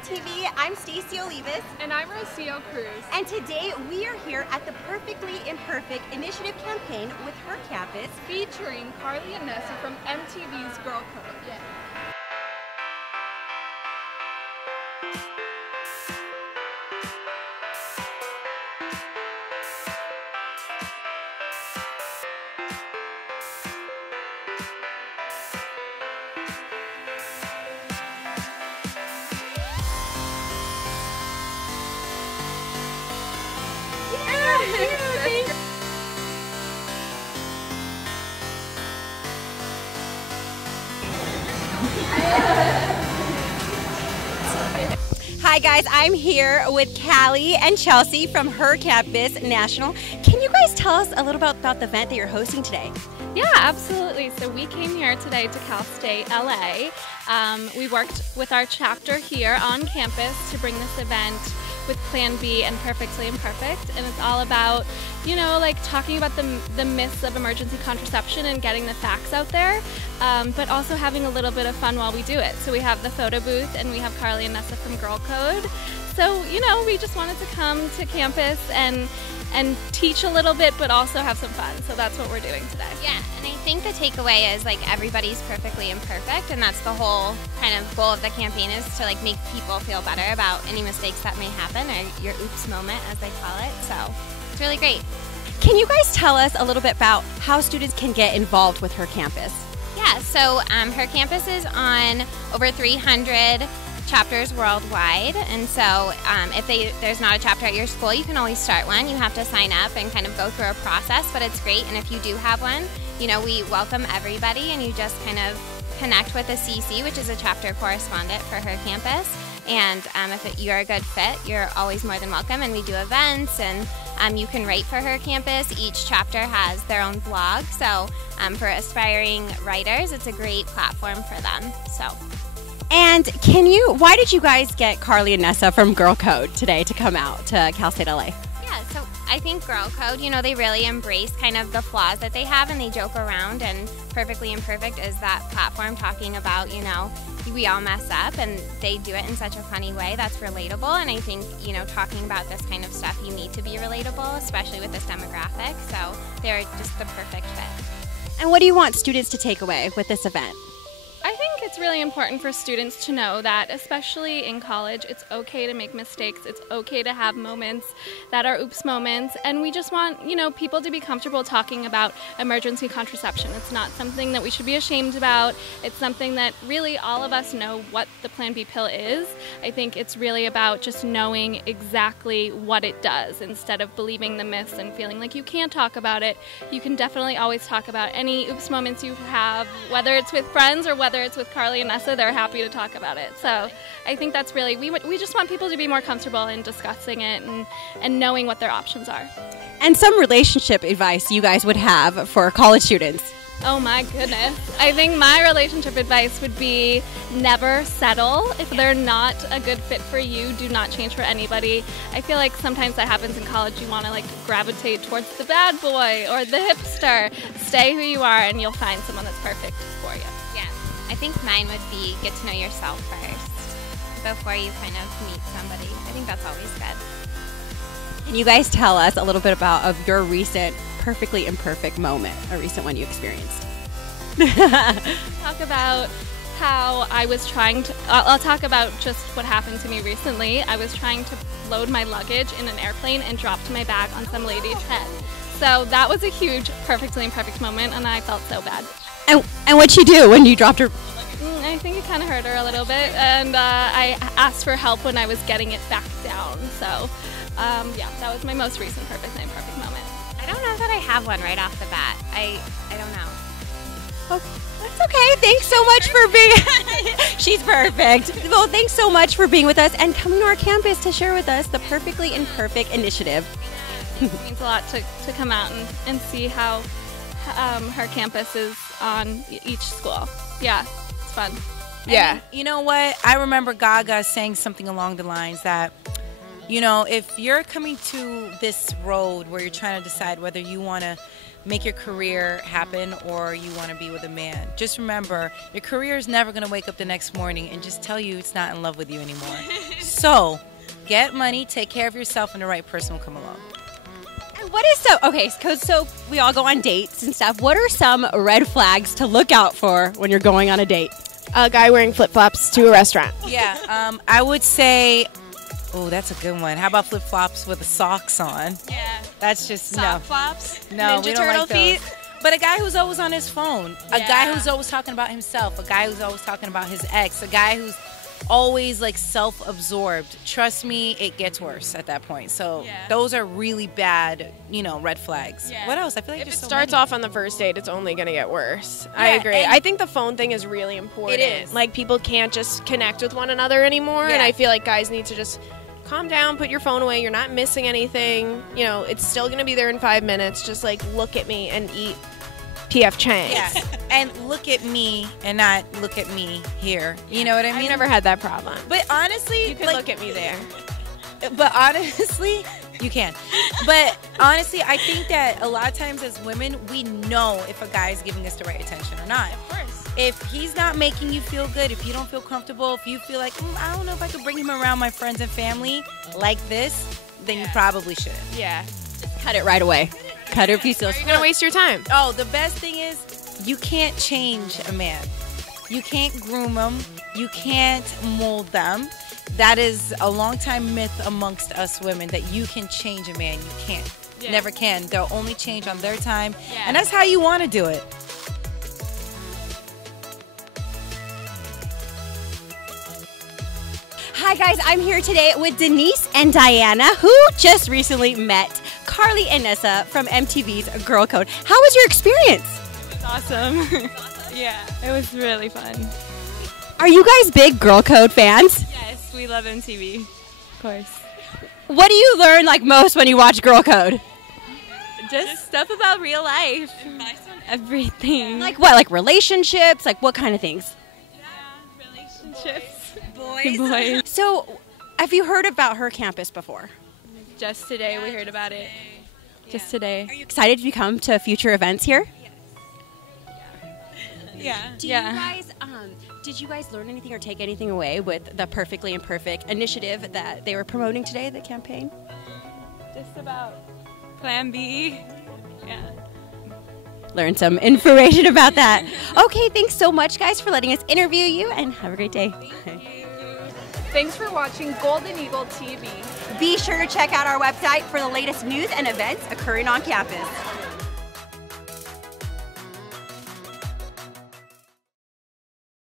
TV. I'm Stacey Olivas. And I'm Rocio Cruz. And today we are here at the Perfectly Imperfect Initiative campaign with HerCampus, featuring Carly and Nessa from MTV's Girl Code. Yeah. Hi guys, I'm here with Callie and Chelsea from HerCampus National. Can you guys tell us a little about the event that you're hosting today? Yeah, absolutely. So we came here today to CalStateLA. We worked with our chapter here on campus to bring this event with Plan B and Perfectly Imperfect, and it's all about, you know, like talking about the myths of emergency contraception and getting the facts out there, but also having a little bit of fun while we do it. So we have the photo booth and we have Carly and Nessa from Girl Code. So, you know, we just wanted to come to campus and teach a little bit, but also have some fun. So that's what we're doing today. Yeah, and I think the takeaway is like everybody's perfectly imperfect, and that's the whole kind of goal of the campaign, is to like make people feel better about any mistakes that may happen, or your oops moment as they call it. So it's really great. Can you guys tell us a little bit about how students can get involved with HerCampus? Yeah, so HerCampus is on over 300 chapters worldwide, and so if there's not a chapter at your school, you can always start one. You have to sign up and kind of go through a process, but it's great. And if you do have one, you know, we welcome everybody, and you just kind of connect with a CC, which is a chapter correspondent for HerCampus. And if you're a good fit, you're always more than welcome. And we do events, and you can write for HerCampus. Each chapter has their own blog, so for aspiring writers, it's a great platform for them. So. And why did you guys get Carly and Nessa from Girl Code today to come out to CalStateLA? Yeah, so I think Girl Code, you know, they really embrace kind of the flaws that they have, and they joke around, and Perfectly Imperfect is that platform talking about, you know, we all mess up, and they do it in such a funny way that's relatable. And I think, you know, talking about this kind of stuff, you need to be relatable, especially with this demographic, so they're just the perfect fit. And what do you want students to take away with this event? I think it's really important for students to know that, especially in college, it's okay to make mistakes. It's okay to have moments that are oops moments, and we just want, you know, people to be comfortable talking about emergency contraception. It's not something that we should be ashamed about. It's something that really all of us know what the Plan B pill is. I think it's really about just knowing exactly what it does instead of believing the myths and feeling like you can't talk about it. You can definitely always talk about any oops moments you have, whether it's with friends or whether it's with Carly and Nessa. They're happy to talk about it. So I think that's really, we just want people to be more comfortable in discussing it and knowing what their options are. And some relationship advice you guys would have for college students? Oh my goodness. I think my relationship advice would be never settle. If they're not a good fit for you, do not change for anybody. I feel like sometimes that happens in college. You want to like gravitate towards the bad boy or the hipster. Stay who you are, and you'll find someone that's perfect for you. Yeah, I think mine would be get to know yourself first before you kind of meet somebody. I think that's always good. Can you guys tell us a little bit about your recent Perfectly Imperfect moment, a recent one you experienced? Talk about how I was trying to, I'll talk about just what happened to me recently. I was trying to load my luggage in an airplane and dropped my bag on some lady's head. So that was a huge Perfectly Imperfect moment, and I felt so bad. And what'd she do when you dropped her? I think it kind of hurt her a little bit, and I asked for help when I was getting it back down. So yeah, that was my most recent Perfectly Imperfect moment. I don't know that I have one right off the bat. I don't know. Oh, that's okay. Thanks so much for being... She's perfect. Well, thanks so much for being with us and coming to our campus to share with us the Perfectly Imperfect initiative. It means a lot to come out and see how HerCampus is on each school. Yeah, it's fun. Yeah. You know what? I remember Gaga saying something along the lines that, you know, if you're coming to this road where you're trying to decide whether you want to make your career happen or you want to be with a man, just remember, your career is never going to wake up the next morning and just tell you it's not in love with you anymore. So get money, take care of yourself, and the right person will come along. And what is so we all go on dates and stuff. What are some red flags to look out for when you're going on a date? A guy wearing flip-flops to a restaurant. Yeah, I would say, oh, that's a good one. How about flip-flops with the socks on? Yeah. That's just, Sock flops. No, Ninja we don't turtle like those. feet. But a guy who's always on his phone, a Yeah. guy who's always talking about himself, a guy who's always talking about his ex, a guy who's always like self-absorbed. Trust me, it gets worse at that point. So Yeah. those are really bad, red flags. Yeah. What else? I feel like If it there's so starts many. off on the first date, it's only going to get worse. I Yeah, agree. and- I think the phone thing is really important. It is. Like, people can't just connect with one another anymore, and Yeah. I feel like guys need to just calm down, put your phone away. You're not missing anything. It's still going to be there in 5 minutes. Just, like, look at me and eat P.F. Chang's. Yeah, and look at me and not look at me here. You know what I mean? I've never had that problem. But honestly, You can like, look at me there. But honestly, you can. But honestly, I think that a lot of times as women, we know if a guy is giving us the right attention or not. Of course. If he's not making you feel good, if you don't feel comfortable, if you feel like, I don't know if I could bring him around my friends and family like this, then you probably shouldn't. Yeah. Cut it right away. Cut it if you still. You're going to waste your time. Oh, the best thing is you can't change a man. You can't groom them. You can't mold them. That is a long time myth amongst us women that you can change a man. You can't. Yeah. Never can. They'll only change on their time. Yeah. And that's how you want to do it. Hi guys, I'm here today with Denise and Diana, who just recently met Carly and Nessa from MTV's Girl Code. How was your experience? It was awesome. Yeah, it was really fun. Are you guys big Girl Code fans? Yes, we love MTV. Of course. What do you learn like most when you watch Girl Code? Just stuff about real life. Everything. Like what? Like relationships? Like what kind of things? relationships. Boys. So, have you heard about her campus before? Just today we heard about it. Just today. Are you excited to come to future events here? Yeah. Did you guys learn anything or take anything away with the Perfectly Imperfect initiative that they were promoting today, the campaign? Just about Plan B. Yeah. Learn some information about that. Okay, thanks so much, guys, for letting us interview you, and have a great day. Thanks for watching Golden Eagle TV. Be sure to check out our website for the latest news and events occurring on campus.